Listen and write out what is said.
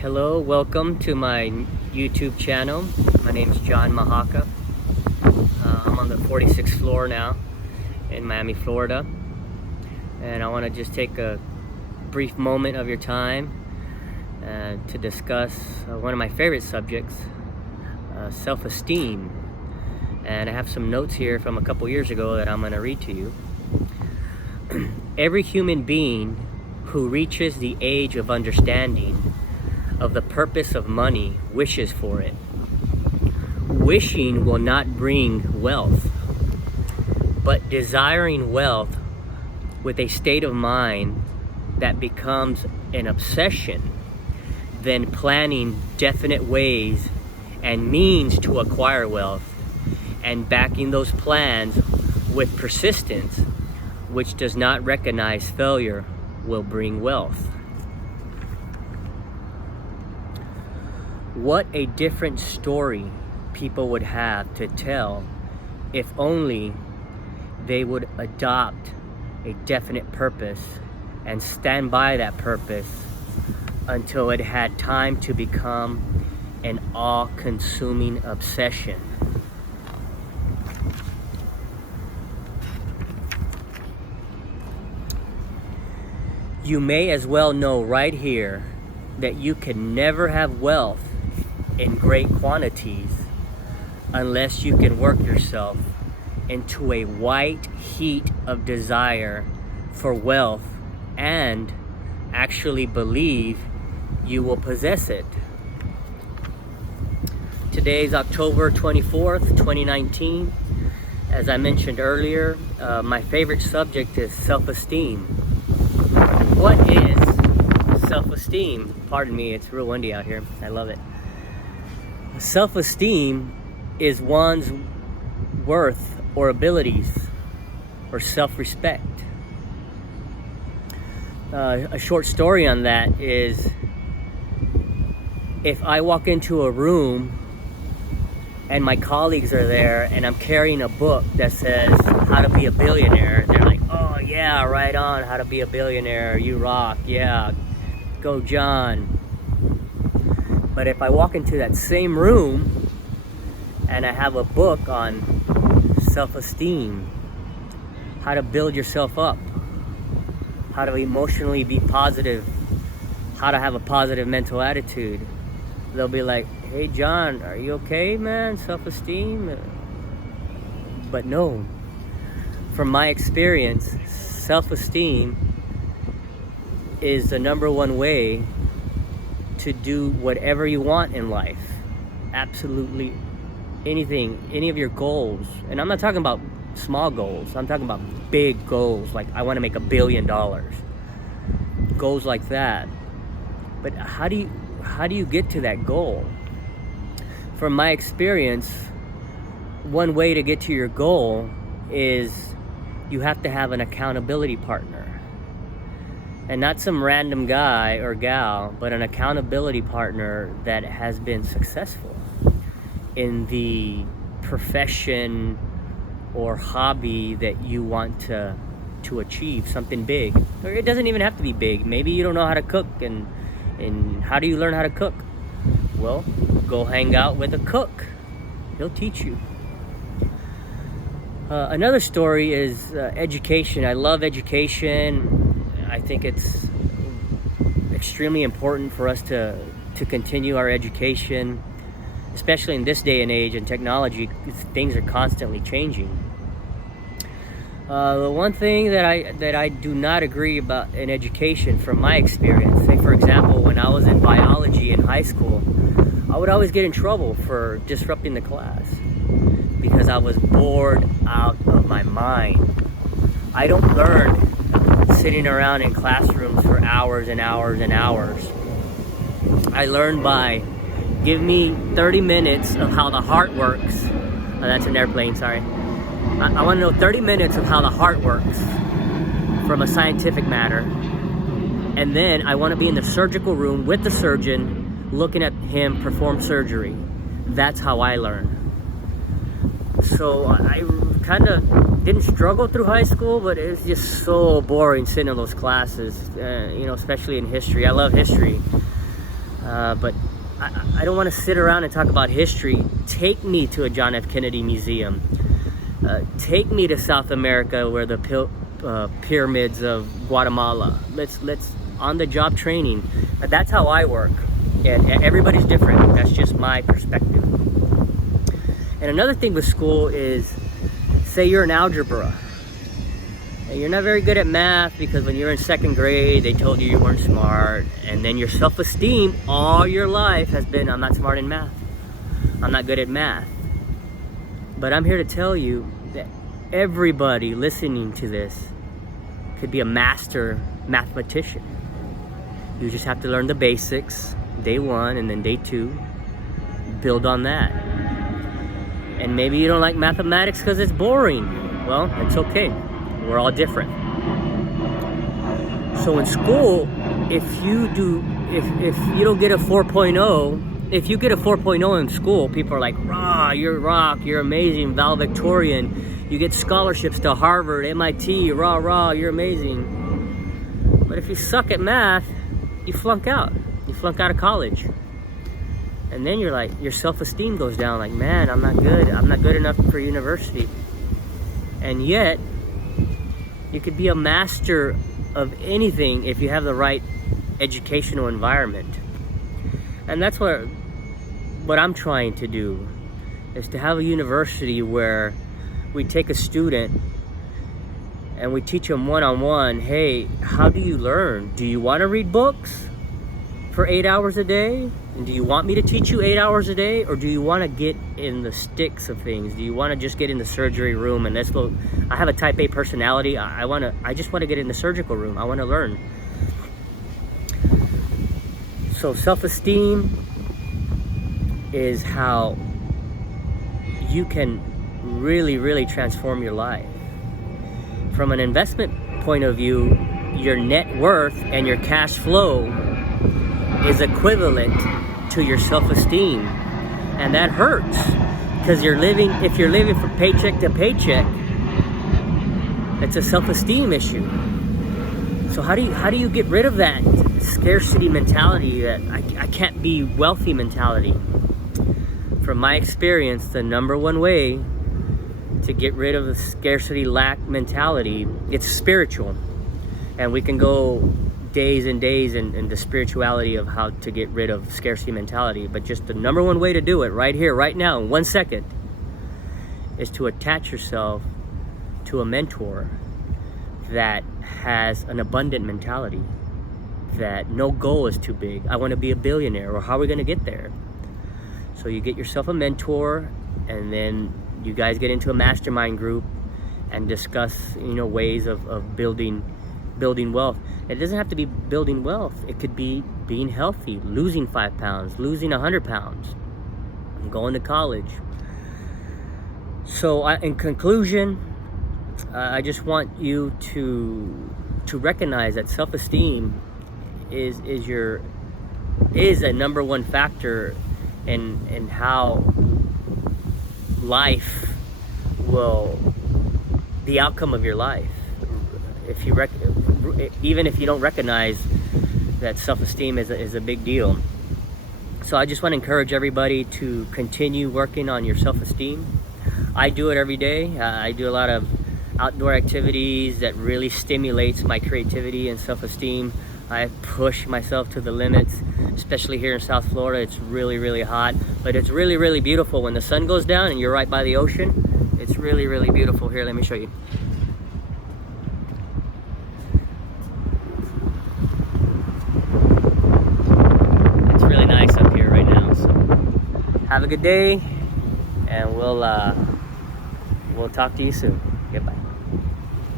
Hello, welcome to my YouTube channel. My name is John Mahaka. I'm on the 46th floor now in Miami, Florida. And I want to just take a brief moment of your time to discuss one of my favorite subjects, self-esteem. And I have some notes here from a couple years ago that I'm going to read to you. Every human being who reaches the age of understanding of the purpose of money wishes for it. Wishing will not bring wealth, but desiring wealth with a state of mind that becomes an obsession, then planning definite ways and means to acquire wealth, and backing those plans with persistence, which does not recognize failure, will bring wealth. What a different story people would have to tell if only they would adopt a definite purpose and stand by that purpose until it had time to become an all-consuming obsession. You may as well know right here that you can never have wealth in great quantities unless you can work yourself into a white heat of desire for wealth and actually believe you will possess it. Today is October 24th, 2019. As I mentioned earlier, my favorite subject is self-esteem. What is self-esteem? Pardon me, it's real windy out here. I love it. Self-esteem is one's worth or abilities or self-respect. A short story on that is, if I walk into a room and my colleagues are there and I'm carrying a book that says how to be a billionaire, they're like, oh yeah, right on, how to be a billionaire, you rock, yeah, go John. But if I walk into that same room and I have a book on self-esteem, how to build yourself up, how to emotionally be positive, how to have a positive mental attitude, they'll be like, hey John, are you okay, man? Self-esteem? But no, from my experience, self-esteem is the number one way to do whatever you want in life. Absolutely anything, any of your goals. And I'm not talking about small goals. I'm talking about big goals, like I want to make $1 billion. Goals like that. But how do you get to that goal? From my experience, one way to get to your goal is you have to have an accountability partner. And not some random guy or gal, but an accountability partner that has been successful in the profession or hobby that you want to achieve, something big. Or it doesn't even have to be big. Maybe you don't know how to cook, and how do you learn how to cook? Well, go hang out with a cook. He'll teach you. Another story is education. I love education. I think it's extremely important for us to continue our education, especially in this day and age and technology. Things are constantly changing. The one thing that I do not agree about in education, from my experience, say for example, when I was in biology in high school, I would always get in trouble for disrupting the class because I was bored out of my mind. I don't learn sitting around in classrooms for hours and hours and hours. I learn by, give me 30 minutes of how the heart works. Oh, that's an airplane, sorry. I want to know 30 minutes of how the heart works from a scientific matter. And then I want to be in the surgical room with the surgeon, looking at him perform surgery. That's how I learn. So I kind of didn't struggle through high school, but it's just so boring sitting in those classes, especially in history. I love history. But I don't want to sit around and talk about history. Take me to a John F. Kennedy museum. Take me to South America, where the pyramids of Guatemala. Let's on the job training. That's how I work, and everybody's different. That's just my perspective. And another thing with school is, say you're in algebra and you're not very good at math because when you're in second grade they told you weren't smart, and then your self-esteem all your life has been, I'm not smart in math, I'm not good at math. But I'm here to tell you that everybody listening to this could be a master mathematician. You just have to learn the basics day one, and then day two build on that. And maybe you don't like mathematics because it's boring. Well, it's okay. We're all different. So in school, if you don't get a 4.0, if you get a 4.0 in school, people are like, "Rah, you're rock, you're amazing, valedictorian. You get scholarships to Harvard, MIT, rah, rah, you're amazing." But if you suck at math, you flunk out. You flunk out of college. And then you're like, your self-esteem goes down, like, man, I'm not good enough for university. And yet, you could be a master of anything if you have the right educational environment. And that's what I'm trying to do, is to have a university where we take a student and we teach them one-on-one, hey, how do you learn? Do you want to read books for 8 hours a day? And do you want me to teach you 8 hours a day? Or do you want to get in the sticks of things? Do you want to just get in the surgery room and let's go? I have a type A personality. I just want to get in the surgical room. I want to learn. So self-esteem is how you can really, really transform your life. From an investment point of view, your net worth and your cash flow is equivalent to your self-esteem, and that hurts because if you're living from paycheck to paycheck, it's a self-esteem issue. So how do you get rid of that scarcity mentality, that I can't be wealthy mentality? From my experience, the number one way to get rid of the scarcity lack mentality, it's spiritual. And we can go days and days in the spirituality of how to get rid of scarcity mentality. But just the number one way to do it right here, right now, in 1 second, is to attach yourself to a mentor that has an abundant mentality, that no goal is too big. I want to be a billionaire, or how are we going to get there? So you get yourself a mentor, and then you guys get into a mastermind group and discuss, ways of building wealth. It doesn't have to be building wealth. It could be being healthy, losing 5 pounds, losing 100 pounds, going to college. So in conclusion, I just want you to recognize that self-esteem is a number one factor in how life will, the outcome of your life. Even if you don't recognize that self-esteem is a big deal. So I just want to encourage everybody to continue working on your self-esteem. I do it every day. I do a lot of outdoor activities that really stimulates my creativity and self-esteem. I push myself to the limits, especially here in South Florida. It's really, really hot, but it's really, really beautiful when the sun goes down and you're right by the ocean. It's really, really beautiful. Here, let me show you. It's really nice up here right now. So have a good day, and we'll talk to you soon. Goodbye.